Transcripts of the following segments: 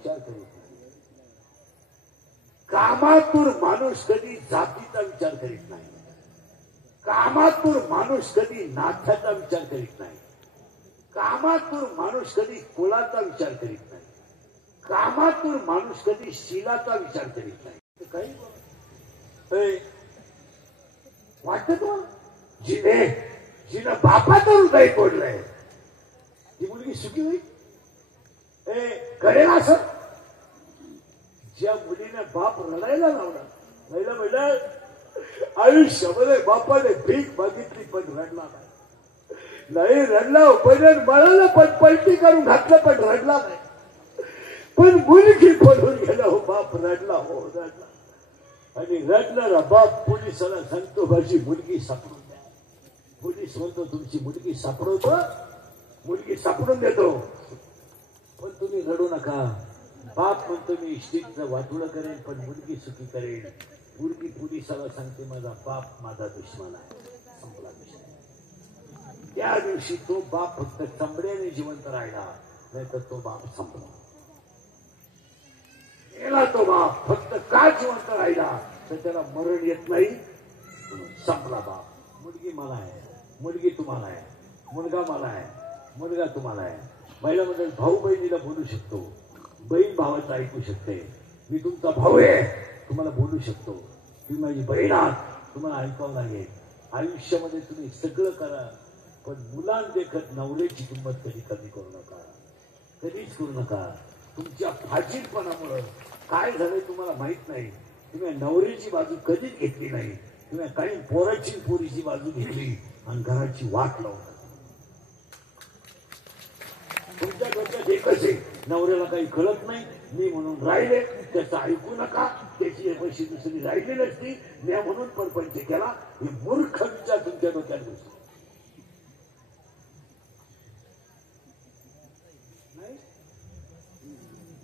विचार करीत नाही. कामातूर माणूस कधी जातीचा विचार करीत नाही. कामातूर माणूस कधी नाथाचा विचार करीत नाही. कामातूर माणूस कधी कुळाचा विचार करीत नाही. कामातूर माणूस कधी शीलाचा विचार करीत नाही. काही वाटत जिने बापाचं हृदय तोडलंय ती मुलगी सुखी होईल. कळेल असं ज्या मुलीने बाप रडायला लावला पहिला म्हणलं आयुष्यामध्ये बापाने भीक मागितली पण रडला नाही. रडला पण मळाला पण पलटी करून घातलं पण रडला नाही. पण मुलगी पडून गेला हो बाप रडला हो रडला. आणि रडणारा बाप पोलिसाला सांगतो माझी मुलगी सापडून द्या. पोलीस म्हणतो तुमची मुलगी सापडवतो मुलगी सापडून देतो पण तुम्ही रडू नका. बाप म्हणतो मी इष्टीचं वाटोळं करेन पण मुलगी सुखी करेन. मुलगी पोलिसाला सांगते माझा बाप माझा दुश्मन आहे. संपला विषय. त्या दिवशी तो बाप फक्त चमड्याने जिवंत राहिला नाही तर तो बाप संपला. गेला तो बाप फक्त का जिवंत राहिला तर त्याला मरण येत नाही संपला बाप. मुलगी मला आहे मुलगी तुम्हाला आहे. मुलगा मला आहे मुलगा तुम्हाला आहे. महिला म्हणजे भाऊ बहिणीला बोलू शकतो. बहीण भावाचं ऐकू शकते. मी तुमचा भाऊ आहे तुम्हाला बोलू शकतो. तुम्ही माझी बहीण आहात तुम्हाला ऐकावं लागेल. आयुष्यामध्ये तुम्ही सगळं करा पण मुलांदेखत नवऱ्याची किंमत कधी कमी करू नका. कधीच करू नका. तुमच्या फाजीलपणामुळं काय झालंय तुम्हाला माहित नाही. तुम्ही नवऱ्याची बाजू कधीच घेतली नाही. तुम्ही काही पोराची पोरीची बाजू घेतली आणि घराची वाट लावली. तुमच्या डोक्यात एकच आहे नवऱ्याला काही कळत नाही मी म्हणून राहिले त्याचं ऐकू नका. त्याची पैशी दुसरी राहिली नसती मी म्हणून परपंच केला. हे मूर्ख विचार तुमच्या डोक्यात घुसले.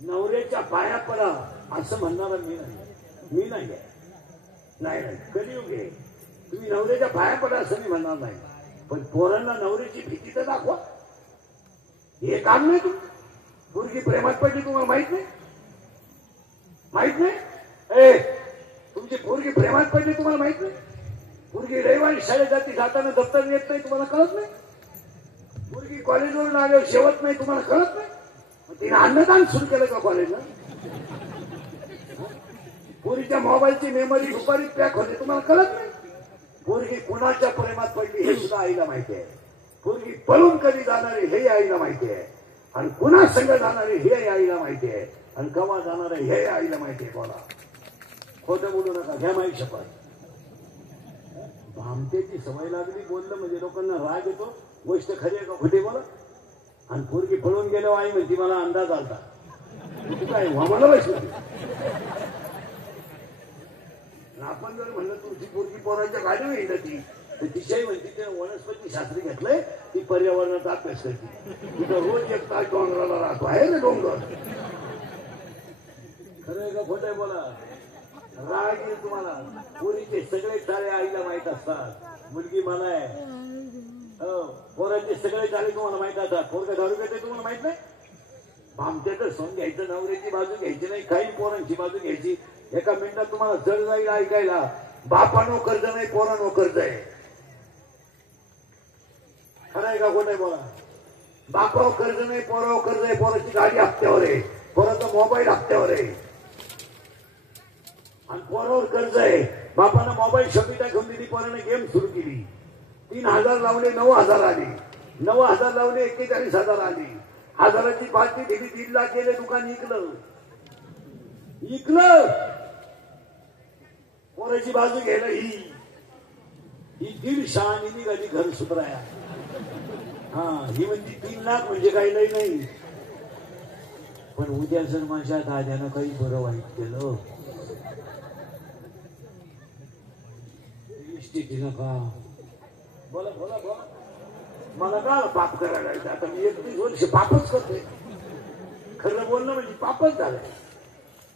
नवऱ्याच्या पाया पडा असं म्हणणारा मी नाही नाही कलियुग आहे. तुम्ही नवऱ्याच्या पाया पडा असं मी म्हणणार नाही पण पोरांना नवऱ्याची भीती तर दाखवा. हे काम नाही तुमचं. पोरगी प्रेमात पडली तुम्हाला माहित नाही. माहित नाही तुमची पोरगी प्रेमात पडली तुम्हाला माहित नाही. पोरगी रविवारी शाळेत जाती जाताना दप्तर येत नाही तुम्हाला कळत नाही. पोरगी कॉलेजवरून आल्यावर शेवट नाही तुम्हाला कळत नाही. तिने अन्नदान सुरू केलं का कॉलेजला. पोरीच्या मोबाईलची मेमरी दुपारी पॅक होते तुम्हाला कळत नाही. पोरगी कुणाच्या प्रेमात पडली हे सुद्धा आईला माहिती आहे. पोरगी पळून कधी जाणारी हे आईला माहिती आहे आणि कुणा संग जाणारी हे आईला माहिती आहे आणि कवा जाणार आहे हे आईला माहिती आहे. बोला खोटं बोलू नका. घ्या माहिती शपथ. भामटेची सवय लागली बोललं म्हणजे लोकांना राग येतो. गोष्ट खरी आहे का खोटी बोला. आणि पोरगी पळून गेलो आई म्हणती मला अंदाज आलता. तू काय वामाला बसली. आपण जर म्हणलं तुमची पोरगी पोराच्या गाडीवर येईल ती तर तिच्याही म्हणती ते वनस्पती शास्त्री घेतलंय ती पर्यावरणाचा अभ्यास करते. तिथं रोज एक तास डोंगराला राहतो आहे ना डोंगर. खरं आहे का खोटं आहे बोला. राग येईल तुम्हाला. पोरीचे सगळे चाळे आईला माहित असतात. मुलगी मला आहे पोरांचे सगळे चाळे तुम्हाला माहित असतात. पोरगा दारू घेते तुम्हाला माहित नाही. भामट्याचं सोंग घ्यायचं नवऱ्याची बाजू घ्यायची नाही काही पोरांची बाजू घ्यायची. एका मिनिटात तुम्हाला जड जाईल ऐकायला. बापानो कर्ज नाही पोरानो कर्ज आहे. खरं आहे का खोटं आहे बोला. बापावर कर्ज नाही पोरावर कर्ज आहे. पोराची गाडी हप्त्यावर आहे. पोराचा मोबाईल हप्त्यावर आहे आणि पोरावर कर्ज आहे. बापानं मोबाईल शॉपिंग घेऊन दिली. पोराने गेम सुरू केली. 3,000 लावले 9,000 आले. 9,000 लावले 41,000 आले. हजाराची पार्टी दिली 3 लाख गेले. दुकान इकलं. पोराची बाजू घ्यायला ही 1.5 शहाणी निघाली घर सुधराया. ही म्हणजे 3 लाख म्हणजे काही नाही. पण उद्या जर माझ्या दाद्यानं काही बरं वाईट केलं इष्टी नका. बोला बोला बोला. मला का पाप करायला लागतं. आता मी 31 वर्ष पापच करते. खरं बोलणं म्हणजे पापच झालंय.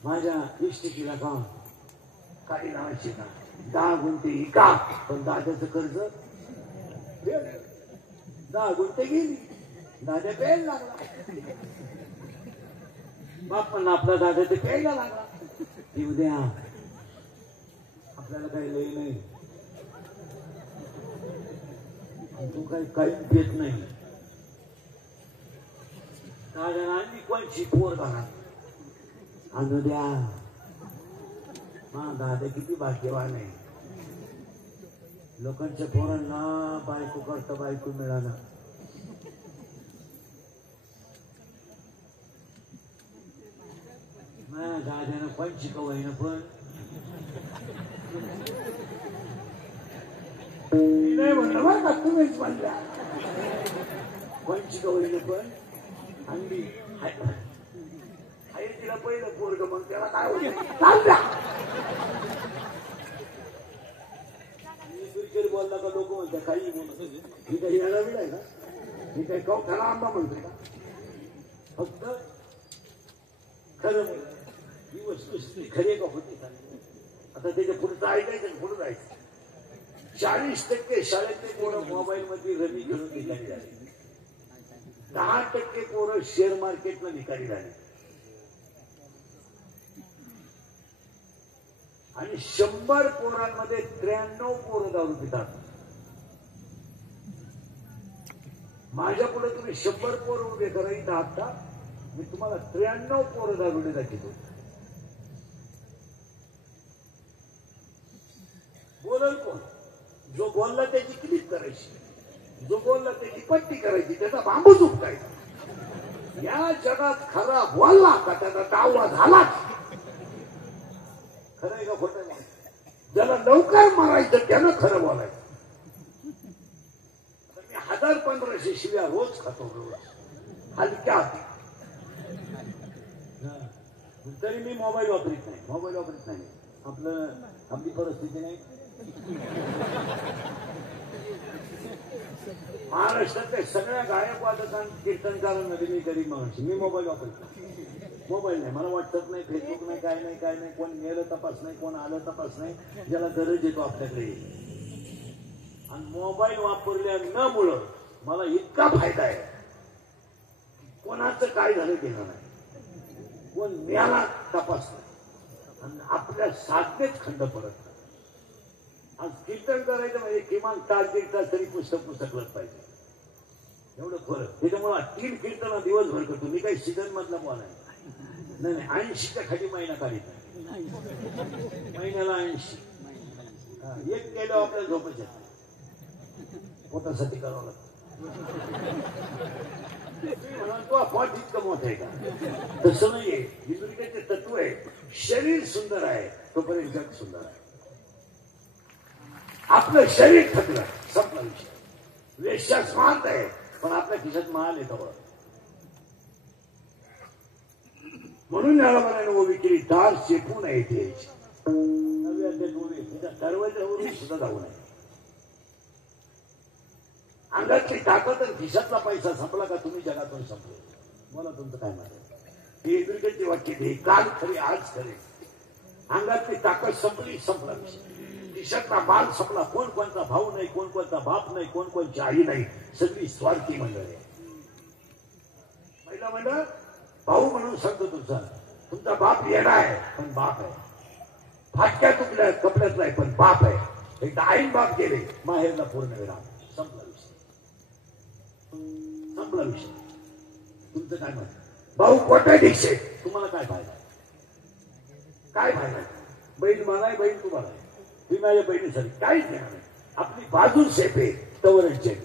माझ्या इष्टिकीला का काळी लावायची का 10 गुंठे का पण दाद्याचं कर्ज 10 गुंठे गेली. दाद्या प्यायला लागला. बाप पण आपला दादा ते प्यायला लागला. ती उद्या आपल्याला काही लई नाही, तू काही देत नाही. दादा कोणची पोर घाला आणू द्या. हा दादा किती भाग्यवान आहे. लोकांच्या पोरांना बायको करता बायको मिळाला. दाद्यानं कोणची कवाय ना पण मी नाही म्हणलं बरं का, तुम्हीच म्हणल्या कोणची कवाय ना पण अंडी आई तिला पहिलं पोरग मग त्याला काय होतं बोलला का लोक म्हणतात काही म्हणत. ही काही नवीन आहे का? ही काही खरा आंबा म्हणतोय का? फक्त खरं ही वस्तू खरी का होती का? आता त्याच्या पुढचं ऐकायचं पुढे जायचं. 40% शाळेतले पोरं मोबाईल मध्ये रमी घेऊन भिकारी झाले. 10% पोरं शेअर मार्केटला भिकारी झाले. आणि 100 पोरांमध्ये 93 पोरं दारू पितात. माझ्या पुढे तुम्ही 100 पोरं उभे करा इथं आता, मी तुम्हाला 93 पोरं दारूने दाखवतो. बोलल कोण? जो बोलला त्याची क्लिप करायची, जो बोलला त्याची पट्टी करायची, त्याचा बांबू चुकतायचा. या जगात खरा बोलला का त्याचा दावा झालाच. खरं आहे का खोटं आहे? ज्याला लवकर मारायचं त्यानं खरं बोलायचं. मी 1000-1500 शिव्या रोज खातो, रोज हलक्या हाती. तरी मी मोबाईल वापरत नाही. आपली परिस्थिती नाही. महाराष्ट्रातल्या सगळ्या गायक वादकां कीर्तनकारांना मी कधी मागायची मी मोबाईल वापरतो. मोबाईल नाही, मला व्हॉट्सअप नाही, फेसबुक नाही, काय नाही. कोण मेलं तपास नाही, कोण आलं तपास नाही. ज्याला गरज येतो आपल्याकडे. आणि मोबाईल वापरल्यामुळं मला इतका फायदा आहे, कोणाचं काय झालं गेलं नाही, कोण मेला तपास नाही, आणि आपल्या साधनेच खंड पडत नाही. आज कीर्तन करायचं म्हणजे किमान 4-1 तास तरी पुस्तक पाहिजे. एवढं खरं. त्याच्यामुळे 3 कीर्तन दिवसभर करतो मी. काही सीझन मधला बोलाय नाही. 80च्या खाली महिना काढित नाही. महिन्याला 80. एक केलं आपल्या झोपायच्या पोटासाठी करावं लागतं. तो पॉट इतकं मोठं आहे का? तसं नाहीये. हिंदुत्वाचे तत्व आहे. शरीर सुंदर आहे तोपर्यंत जग सुंदर आहे. आपलं शरीर थकलं संपला विषय. वेश्या स्मार्ट आहे पण आपल्या खिशात माल येतो. म्हणून याला म्हणायला ओवी केली, दार चेपू नये द्यायची. दरवाजावरून सुद्धा जाऊ नये. अंगातली ताकद आणि खिशातला पैसा संपला का तुम्ही जगातून संपले. मला तुमचं काय म्हणत हे दुर्गती वाक्य ते काल खरे आज खरे. अंगातली ताकद संपली, संपला विषय. खिशातला माल संपला. कोण कोणता भाऊ नाही, कोण कोणता बाप नाही, कोण कोणची आई नाही. सगळी स्वार्थी मंडळ आहे. पहिला मंडळ भाऊ म्हणून सांगतो तुमचा बाप येणार आहे पण बाप आहे. फाटक्या तुकड्या कपड्यातला आहे पण बाप आहे. एकदा आईन बाप गेले माहेरला पूर्ण विराम. संपला विषय. तुमचं काय म्हणत? भाऊ कोट्याधीश आहे, तुम्हाला काय फायदा? काय फायदा? बहीण मला आहे, बहीण तुम्हाला आहे. तुम्ही माझ्या बहिणीसाठी काहीच घेणार नाही. आपली बाजू सेफ आहे तवरच जग.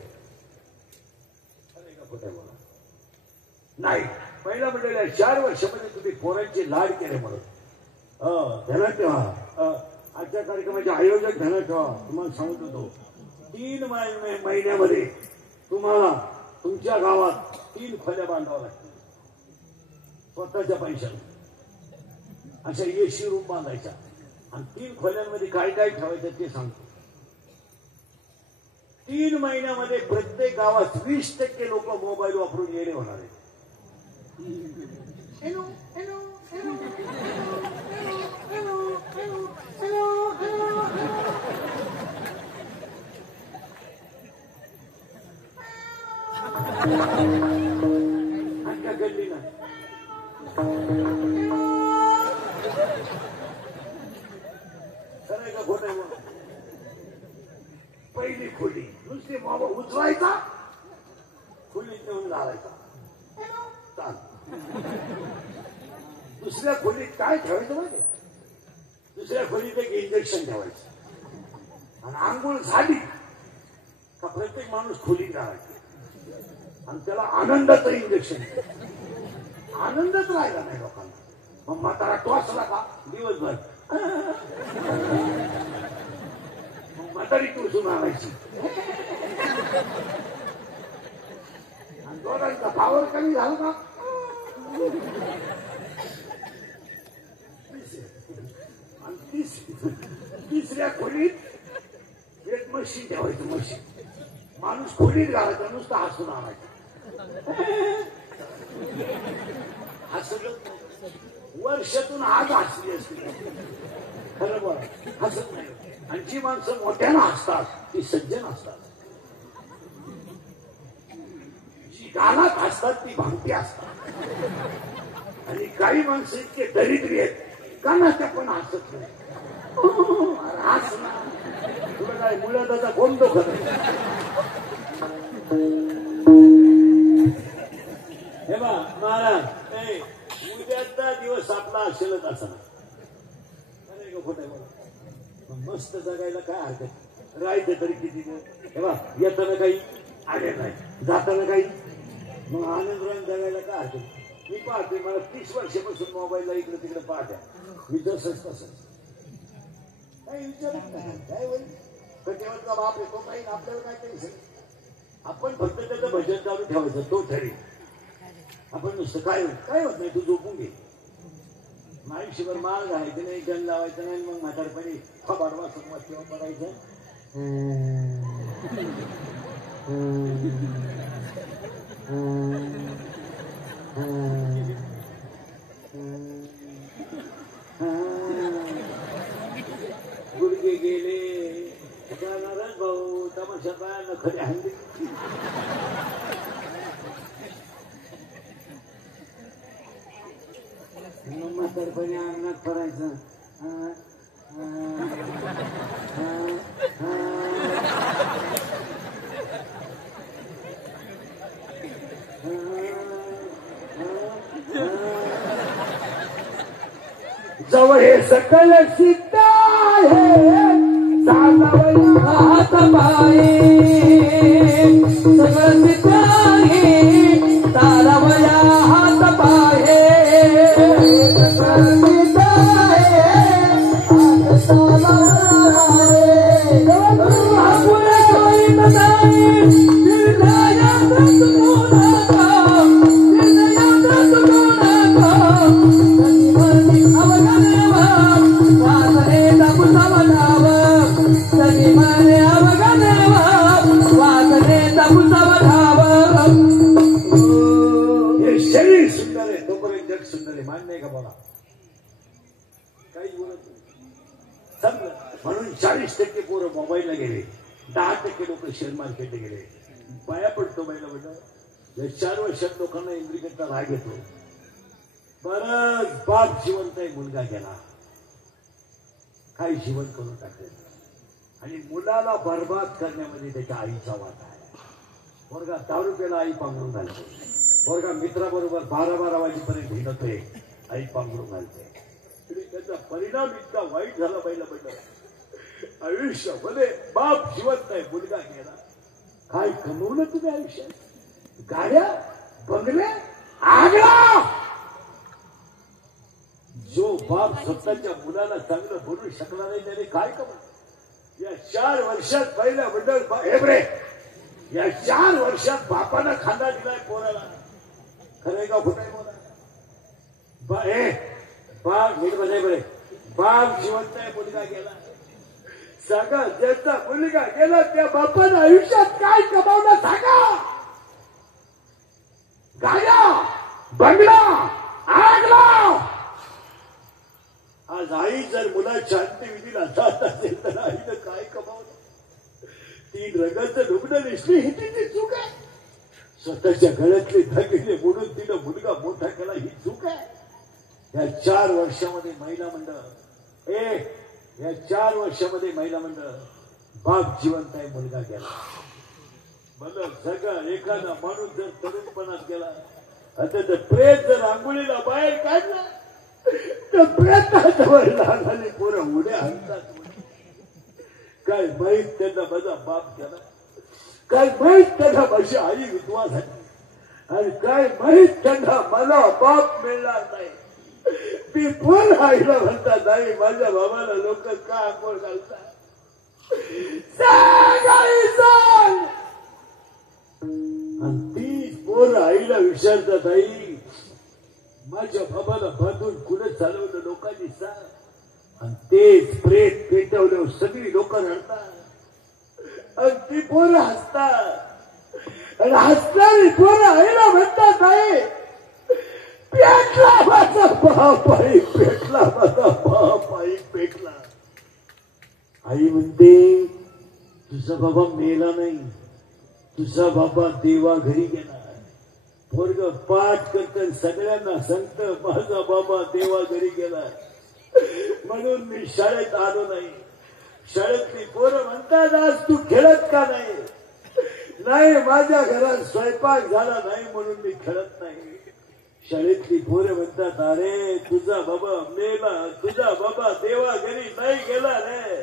खोटं बोला नाही. पहिला मंडळी 4 वर्षामध्ये तुम्ही पोरांचे लाड केले म्हणून ध्यानात ठेवा. आजच्या कार्यक्रमाचे आयोजक ध्यानात ठेवा. तुम्हाला सांगत होतो 3 महिन्यामध्ये तुम्हाला तुमच्या गावात 3 खोल्या बांधाव्या लागतील स्वतःच्या पैशाने. अशा AC रूम बांधायच्या आणि 3 खोल्यांमध्ये काय काय ठेवायचं ते सांगतो. 3 महिन्यामध्ये प्रत्येक गावात 20% लोक मोबाईल वापरून येणे होणार आहे. Hello hello hello hello hello hello गल्ली ना उचलायचा खोलीत नेऊन घालायचा. चाल. दुसऱ्या खोलीत काय ठेवायचं माहिती? दुसऱ्या खोलीत एक इंजेक्शन ठेवायचं आणि आंघोळ झाली का प्रत्येक माणूस खोलीत घालायचा आणि त्याला आनंदाचं इंजेक्शन. आनंदच राहिला नाही लोकांना. मग म्हातारा टोचला का दिवसभर मग म्हातारी टोचून आणायची आणि दोघांचा पावर कमी झाला का आणि तिसऱ्या खोलीत एक मशीन ठेवायचं. मशीन माणूस खोलीत घालायचा नुसतं हसून आणायचं. हसत वर्षातून आज हसली असते खरं बरं हसत नाही. आणि जी माणसं मोठ्यानं हसतात ती सज्जन असतात. जी गालात हसतात ती भांगटी असतात. आणि काही माणसं इतके दरिद्री आहेत कानाच्या पण हसत नाही. हस ना तुला काय मुलाचा कोण दुखत हे बा महाराज उद्याचा दिवस आपला असेलच असा नाही खोट आहे. बोला मस्त जगायला काय हरकत. राहायचं तरी किती हे बा येताना काही आले नाही जाताना काही मग आनंदरान जगायला काय हरकत. मी पाहते मला 30 वर्षापासून मोबाईलला इकडे तिकडे पाहत्या. मी तसंच काही विचारत नाही. काय होईल तेव्हा बाप येतो काही आपल्याला काय टेन्शन. आपण फक्त त्याचं भजन चालू ठेवायचं तो ठरी. आपण नुसतं काय होत नाही तू झोपून घे. आयुष्यभर माळ घालायचं नाही जन लावायचं नाही. मग म्हातारपणी खबाडवा सुरुवात किंवा करायचं. गुडघे गेले जाणारच भाऊ तमाशा पायानं खरे हल्ली. म्हातारपणी अंगणात पडायचं. जवळ हे सकल सिद्ध आहे हात पाये सगळं सिद्ध आहे तारावया हात पाये. शरीर सुंदर आहे तोपर्यंत जग सुंदर आहे. मान्य आहे का बोला? काही बोलत नाही समजा. म्हणून 40% पोरं मोबाईलला गेले. 10% लोक शेअर मार्केटला गेले. पाया पडतो महिला म्हणलं या 4 वर्षात लोकांना इंद्रियचा राग येतो. बरंच बाप जिवंत आहे मुलगा गेला काही जीवन करून टाकले. आणि मुलाला बर्बाद करण्यामध्ये त्याच्या आईचा वाटा आहे. पोरगा दारू प्याला आई पांघरून घालते. पोरगा मित्राबरोबर 12-12 वाजेपर्यंत हिंडतोय आई पांघरून घालते. त्याचा परिणाम इतका वाईट झाला पहिला म्हणलं आयुष्यामध्ये बाप जिवंत आहे मुलगा गेला. काय कमवलं तुम्ही आयुष्यात? गाड्या बंगले आगळा. जो बाप स्वतःच्या मुलाला चांगलं बनवू शकला नाही त्याने काय कमवलं? या 4 वर्षात पहिल्या मंडळ हेबरे या 4 वर्षात बापानं खांदा दिलाय पोराला. खरंय का खोटं आहे बोला? बाप नीट बसाय बरे. बाप जिवंत आहे मुलगा गेला. सांगा ज्याचा मुलगा गेला त्या बापानं आयुष्यात काय कमावलं सांगा? गाड्या बंगला आगला. आज आई जर मुलाच्या अंत्यविधीला जात असेल तर आईनं काय कमावलं? 3 रंगाचं लुगडं नेसली ही तिची चूक आहे. स्वतःच्या गळ्यातले दागिने मोडून तिनं मुलगा मोठा केला ही चूक आहे. या 4 वर्षामध्ये महिला मंडळ या 4 वर्षामध्ये महिला मंडळ बाप जिवंत आहे मुलगा गेला. मला सगळा एखादा माणूस जर तरुणपणात गेला आता तर प्रेत जर आंघोळीला बाहेर काढला तर प्रेताजवळ लागली पोरं उड्या आणतात. काय माहित त्यांना माझा बाप केला, काय माहित त्यांना माझी आई विधवा झाली, आणि काय माहित त्यांना मला बाप मिळणार नाही. मी पोर आईला म्हणता नाही माझ्या बाबाला लोक का आंघोळ घालतात. आणि ती पोर आईला विचारतात आई माझ्या बाबाला बांधून कुठे चालवलं लोकांनी सांग. आणि तेच प्रेत पेटवलं सगळी लोक रडतात आणि ती पोरं हसतात. आणि हसणारी पोरं आईला म्हणतात आई पेटला माझा बाप, आई पेटला माझा बाप, आई पेटला. आई म्हणते तुझा बाबा मेला नाही, तुझा बाबा देवा घरी गेला. पोरग पाठ करत सगळ्यांना सांगत माझा बाबा देवा घरी गेला म्हणून मी शाळेत आलो नाही. शाळेतली पोरं म्हणतात आज तू खेळत का नाही. नाही माझ्या घरात स्वयंपाक झाला नाही म्हणून मी खेळत नाही. शाळेतली पोरं म्हणतात अरे तुझा बाबा मेला, तुझा बाबा देवा घरी नाही गेला रे,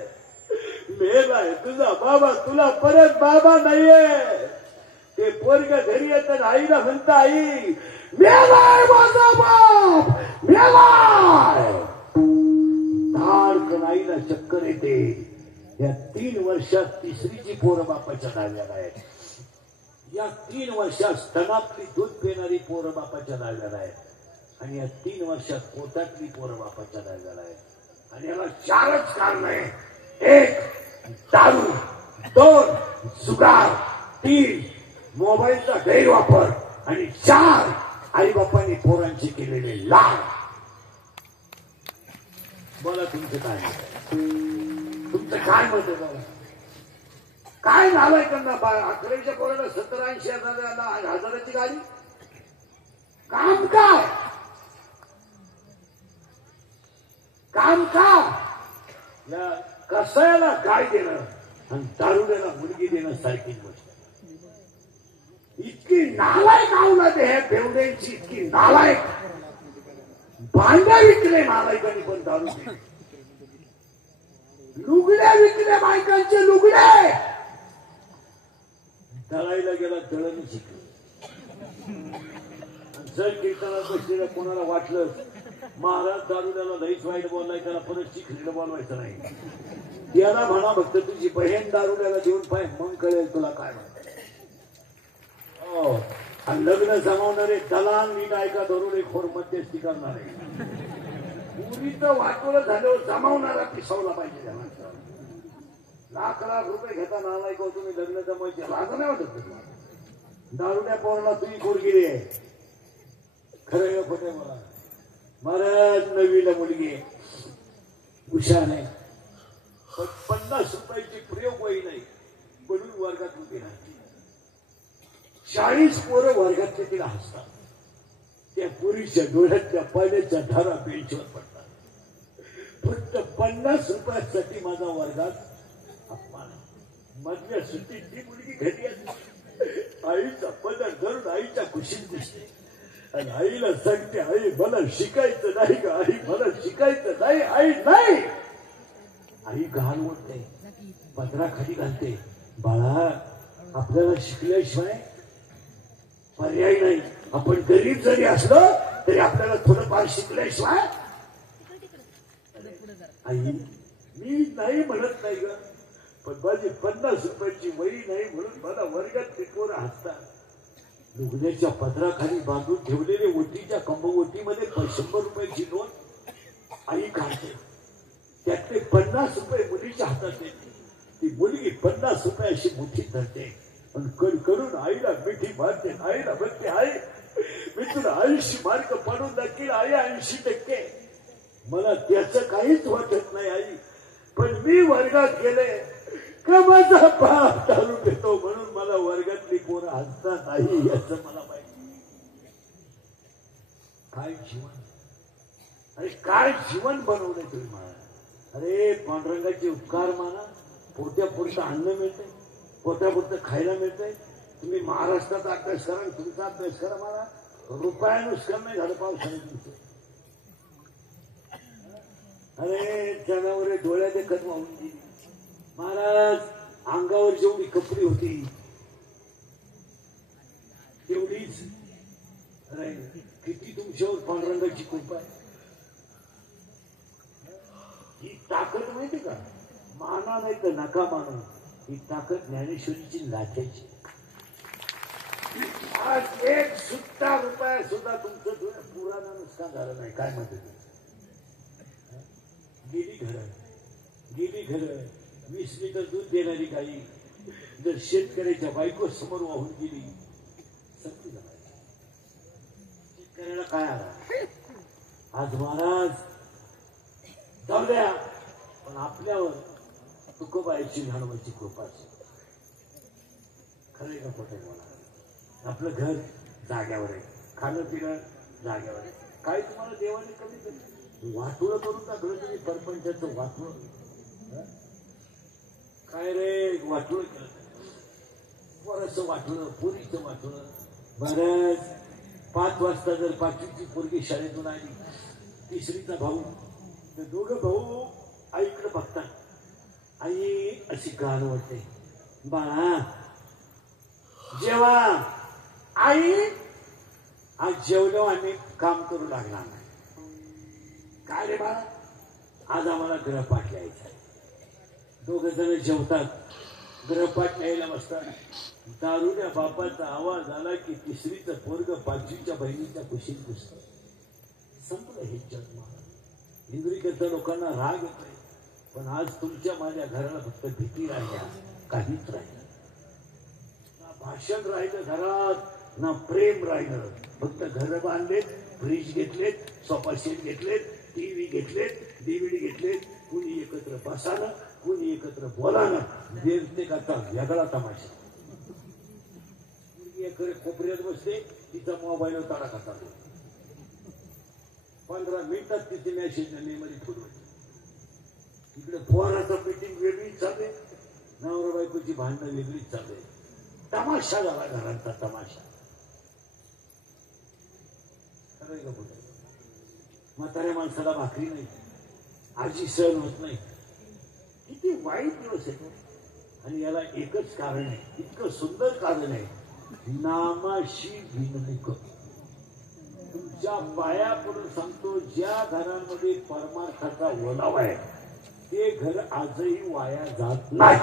मेलाय तुझा बाबा, तुला परत बाबा नाहीये. ते पोरग घरी येतात आईला म्हणता आई मेलाय माझा बाप, मेलाय. धाडकन आईला चक्कर येते. या 3 वर्षात तिसरीची पोरं बापाच्या दाव्याला आहेत. या 3 वर्षात स्तनातली दूध पिणारी पोरं बापाच्या दाव्याला आहेत. आणि या 3 वर्षात पोटातली पोरं बापाच्या दाव्याला आहेत. आणि याला 4च कारण आहे. 1 दारू, 2 जुगार, 3 मोबाईलचा गैरवापर, आणि 4 आई बापांनी पोरांची केलेले लाड. बोला तुमचं काय, तुमचं काय मत आहे बोला. काय झालंय त्यांना 11वीच्या पोराला 70-80 हजाराची गाडी. काम काय, काम का, या कसायला काय देणं आणि दारुड्याला मुलगी देणं सारखीच गोष्ट. इतकी नालायक आवलादे हे बेवड्यांची, इतकी नालायक. भांड्या विकले नालायकांनी पण दारू पिली. लुगड्या विकले बायकांचे लुगडे. दळायला गेला दळण शिकले. जर कीर्तनात बसलेल्या कोणाला वाटलं महाराज दारुड्याला लईच वाईट बोललाय त्याला परत शिकलेलं बोलवायचं नाही. याला म्हणा फक्त तुझी बहीण दारुड्याला देऊन पाय मग कळेल तुला काय म्हणत. आणि लग्न जमावणारे दलाल नीट ऐका दरोडे खोर मध्यस्थी करणारे. पुरीचं वाटोळं झाल्यावर जमावणारा पिसावला पाहिजे. त्या माणसाला लाख रुपये घेता नालायक हो तुम्ही लग्न जमायचे लाज नाही वाटत तुला. दारुड्या पोराला तुम्ही खोडगिरी आहे. खरं खोटे मला महाराज 9वीला मुलगी आहे, हुशार आहे, पण 50 रुपयाची प्रयोग वही नाही म्हणून वर्गात उभी राहते. 40 पोरं वर्गातले तिला हसतात. त्या पोरीच्या डोळ्यातल्या पाण्याच्या धारा बेंचवर पडतात. फक्त 50 रुपयासाठी माझा वर्गात अपमान. मधल्या सुट्टीत ती मुलगी घरी येते, आईचा पदर धरून आईच्या खुशीत दिसते आणि आईला सांगते आई मला शिकायचं नाही का, आई मला शिकायचं नाही. आई नाही. आई घाल ओढते, पदराखाली घालते. बाळा आपल्याला शिकल्याशिवाय पर्याय नाही. आपण गरीब जरी असलो तरी आपल्याला थोडंफार शिकल्याशिवाय. आई मी नाही म्हणत नाही ग, पण माझी 50 रुपयाची वही नाही म्हणून मला वर्गात पोरं हसतात. लुगड्याच्या पदराखाली बांधून ठेवलेले ओटीच्या कंबवटीमध्ये 100 रुपयाची नोट आई काढते. त्यातले 50 रुपये मुलीच्या हातात देते. ती मुलगी 50 रुपयाची मुठीत धरते आणि कडकडून आईला मिठी मारते. आईला म्हणते आई मी तुला 80 मार्क पाडून दाखील आई 80%. मला त्याचं काहीच वाटत नाही आई, पण मी वर्गात गेले का माझा बाप दारू पितो म्हणून मला वर्गातली पोरं हसतात. आई याचं मला माहिती. काय जीवन, अरे काय जीवन बनवलंय तुम्ही मला. अरे पांडुरंगाचे उपकार माना. पोट्या पुरतं अन्न मिळतंय, पोट्या पुरतं खायला मिळतंय, तुम्ही महाराष्ट्राचा अभ्यास करा, तुमचा अभ्यास करा. मला रुपया नुकसान नाही झालं पावसाने तुमचं. अरे जनावरे डोळ्यात देखत वाहून गेली. महाराज अंगावर जेवढी कपडे होती तेवढीच राहिली. किती तुमच्यावर पांडुरंगाची कृपा आहे. ही ताकद माहिती का? माना नाही तर नका मानू. ही ताकद ज्ञानेश्वरीची लाथायची. आज एक सुद्धा रुपया सुद्धा तुमचं पुराणं नुकसान झालं नाही. काय म्हणते गेली घर 20 लिटर दूध देणारी गाई जर शेतकऱ्याच्या बायको समोर वाहून गेली संपली झाली. शेतकऱ्याला काय आला आज? महाराज जाऊ द्या, पण आपल्यावर तुकोबाईची घाणवाची कृपा असेल. खरं का खोटं मला? आपलं घर जाग्यावर आहे, खाणं पिणं जाग्यावर आहे. काही तुम्हाला देवाने कमी केलं? वाटोळं करून टाकलं तुम्ही परपंचाचं वाटोळं. काय रे वाटोळं केलं? पोराचं वाटोळं, पोरीचं वाटोळं. बरंच 5 वाजता जर 5वीची पोरगी शाळेतून आली, 3रीचा भाऊ, तर दोघं भाऊ आईकडे बघतात. आई अशी गाण वाटते, बाळा जेवा. आई आज जेवलो आम्ही, काम करू लागणार नाही. काय रे बाळा? आज आम्हाला ग्रहपाठ लिहायचा. 2 जण जेवतात, ग्रहपाठ लिहायला बसतात. दारुड्या बापाचा आवाज आला की 3रीचं पोरग 5वीच्या बहिणीच्या कुशीत घुसतं. संपलं हे जग. इंद्रियकरता लोकांना राग येतोय, पण आज तुमच्या माझ्या घराला फक्त भीती राहिल्या, काहीच राहिलं ना. भाषण राहिलं घरात, ना प्रेम राहिलं. फक्त घर बांधलेत, फ्रीज घेतलेत, सोफा सेट घेतलेत, टीव्ही घेतलेत, डीव्हीडी घेतलेत. कुणी एकत्र बसानं, कुणी एकत्र बोलानं. प्रत्येकाचा वेगळा तमाशा. मुलगी एकडे कोपऱ्यात बसते, तिचा मोबाईलवर तडाखा चालू. 15 मिनिटात तिथे मॅसेज मध्ये फुटवते. इकडे पोराचं मीटिंग वेगळीच चालते, नवरा बायकोची भांडणं वेगळीच चालते. तमाशा झाला घरांचा तमाशा. खरंय का पुढे? म्हाताऱ्या माणसाला भाकरी नाही, आजी सहन होत नाही. किती वाईट दिवस आहे. आणि याला एकच कारण आहे, इतकं सुंदर कारण आहे, नामाशी भिनमुख. तुमच्या पाया पडून सांगतो, ज्या घरांमध्ये परमार्थाचा ओलावा आहे ते घर आजही वाया जात नाही.